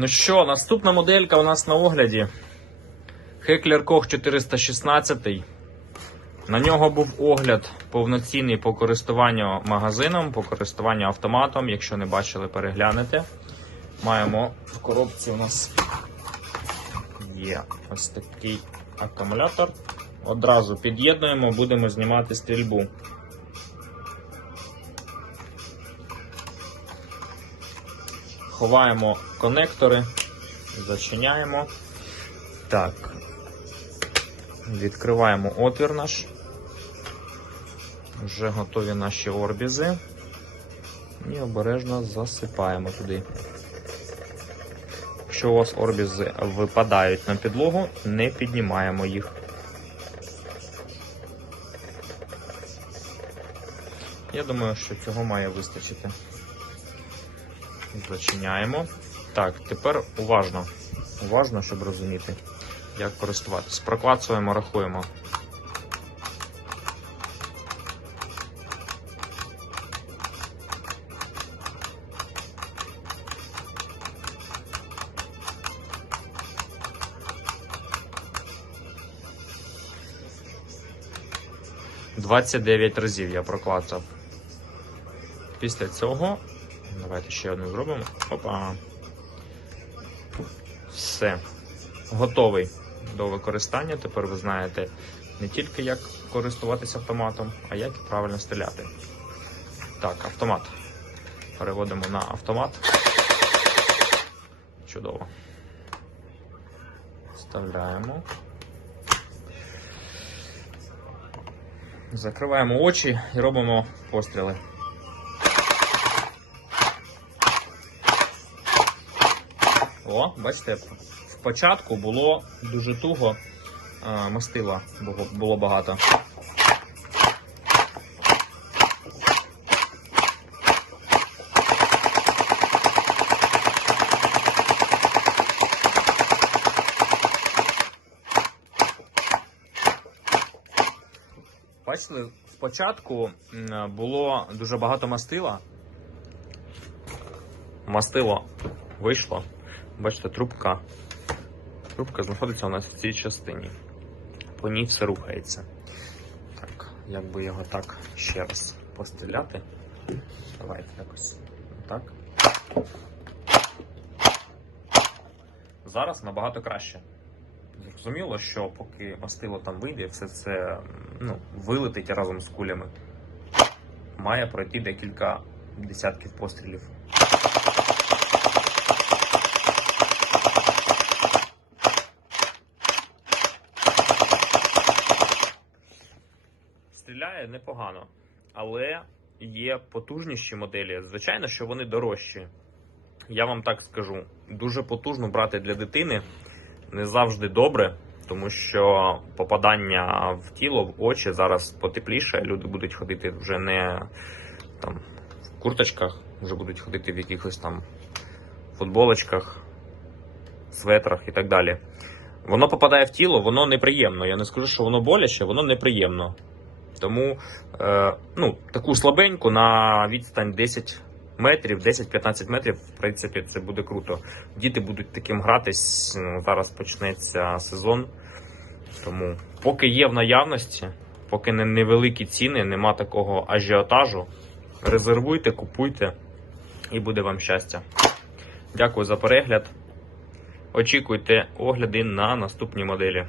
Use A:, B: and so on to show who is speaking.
A: Ну що, наступна моделька у нас на огляді. Heckler Koch 416. На нього був огляд повноцінний по користуванню магазином, по користуванню автоматом. Якщо не бачили, переглянете. Маємо в коробці у нас є ось такий акумулятор. Одразу під'єднуємо, будемо знімати стрільбу. Ховаємо конектори, зачиняємо. Так. Відкриваємо отвір наш. Вже готові наші орбізи. І обережно засипаємо туди. Якщо у вас орбізи випадають на підлогу, не піднімаємо їх. Я думаю, що цього має вистачити. Зачиняємо. Так, тепер уважно. Уважно, щоб розуміти, як користуватися. Проклацуємо, рахуємо. Двадцять дев'ять разів я проклацав. Після цього Давайте ще одну зробимо. Опа. Все. Готовий до використання. Тепер ви знаєте не тільки як користуватися автоматом, а як правильно стріляти. Так, автомат. Переводимо на автомат. Чудово. Вставляємо. Закриваємо очі і робимо постріли. О, бачите, в початку було дуже туго а, мастила було, було багато. Бачите, спочатку було дуже багато мастила. Мастило вийшло. Бачите, трубка. Трубка знаходиться у нас в цій частині. По ній все рухається. Так, як би його так ще раз постріляти. Давайте якось так. Зараз набагато краще. Зрозуміло, що поки мастило там вийде, все це ну, вилетить разом з кулями. Має пройти декілька десятків пострілів. Стріляє непогано, але є потужніші моделі. Звичайно, що вони дорожчі. Я вам так скажу. Дуже потужно брати для дитини не завжди добре, тому що попадання в тіло, в очі зараз потепліше. Люди будуть ходити вже не там в курточках, вже будуть ходити в якихось там футболочках, светрах і так далі. Воно попадає в тіло, воно неприємно. Я не скажу, що воно боляче, воно неприємно. Тому е, ну, таку слабеньку на відстань 10 метрів, 10-15 метрів, в принципі, це буде круто. Діти будуть таким гратись. Ну, зараз почнеться сезон. Тому, поки є в наявності, поки не невеликі ціни, нема такого ажіотажу. Резервуйте, купуйте, і буде вам щастя. Дякую за перегляд. Очікуйте огляди на наступні моделі.